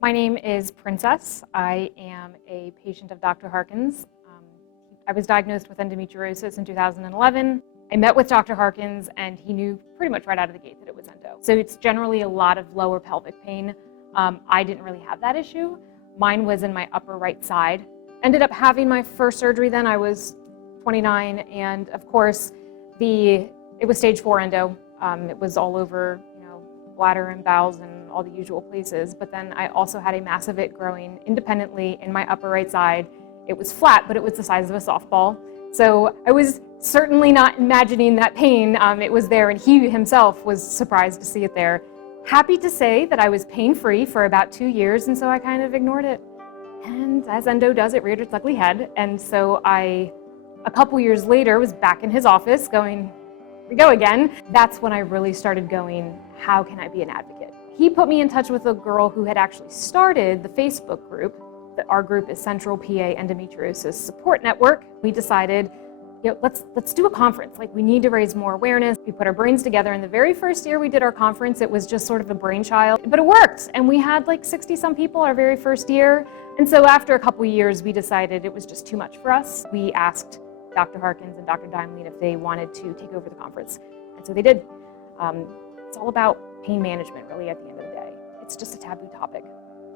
My name is Princess. I am a patient of Dr. Harkins. I was diagnosed with endometriosis in 2011. I met with Dr. Harkins and he knew pretty much right out of the gate that it was endo. So it's generally a lot of lower pelvic pain. I didn't really have that issue. Mine was in my upper right side. Ended up having my first surgery then. I was 29, and of course it was stage 4 endo. It was all over, bladder and bowels and all the usual places. But then I also had a massive it growing independently in my upper right side. It was flat, but it was the size of a softball. So I was certainly not imagining that pain. It was there, and he himself was surprised to see it there. Happy to say that I was pain-free for about 2 years, and so I kind of ignored it. And as endo does, it reared its ugly head. And so a couple years later, was back in his office going, "Here we go again." That's when I really started going, how can I be an advocate? He put me in touch with a girl who had actually started the Facebook group. Our group is Central PA Endometriosis Support Network. We decided, let's do a conference. We need to raise more awareness. We put our brains together, and the very first year we did our conference, it was just sort of a brainchild, but it worked. And we had 60 some people our very first year. And so after a couple years, we decided it was just too much for us. We asked Dr. Harkins and Dr. Dimeline if they wanted to take over the conference. And so they did. It's all about pain management, really, at the end of the day. It's just a taboo topic.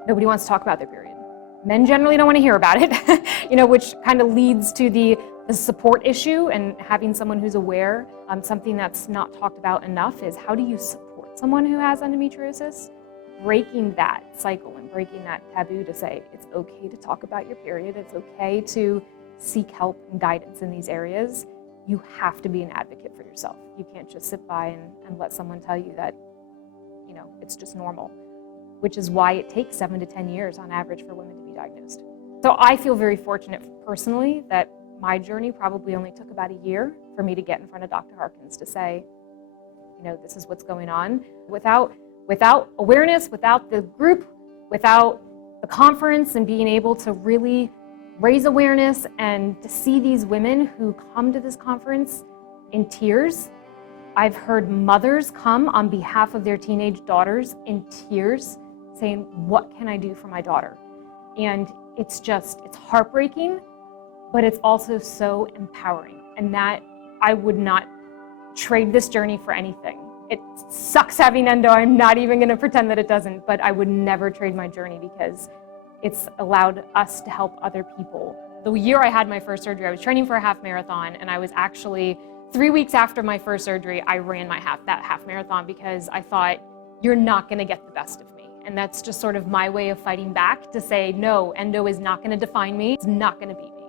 Nobody wants to talk about their period. Men generally don't want to hear about it, which kind of leads to the support issue and having someone who's aware. Something that's not talked about enough is, how do you support someone who has endometriosis? Breaking that cycle and breaking that taboo to say it's okay to talk about your period, it's okay to seek help and guidance in these areas. You have to be an advocate for yourself. You can't just sit by and let someone tell you that, it's just normal, which is why it takes 7 to 10 years on average for women to be diagnosed. So I feel very fortunate personally that my journey probably only took about a year for me to get in front of Dr. Harkins to say, this is what's going on. Without awareness, without the group, without the conference and being able to really raise awareness and to see these women who come to this conference in tears. I've heard mothers come on behalf of their teenage daughters in tears saying, what can I do for my daughter? And it's heartbreaking, but it's also so empowering, and that I would not trade this journey for anything. It sucks having endo. I'm not even going to pretend that it doesn't, but I would never trade my journey because it's allowed us to help other people. The year I had my first surgery, I was training for a half marathon, and I was actually 3 weeks after my first surgery, I ran that half marathon because I thought, you're not going to get the best of me. And that's just sort of my way of fighting back to say, no, endo is not going to define me. It's not going to beat me.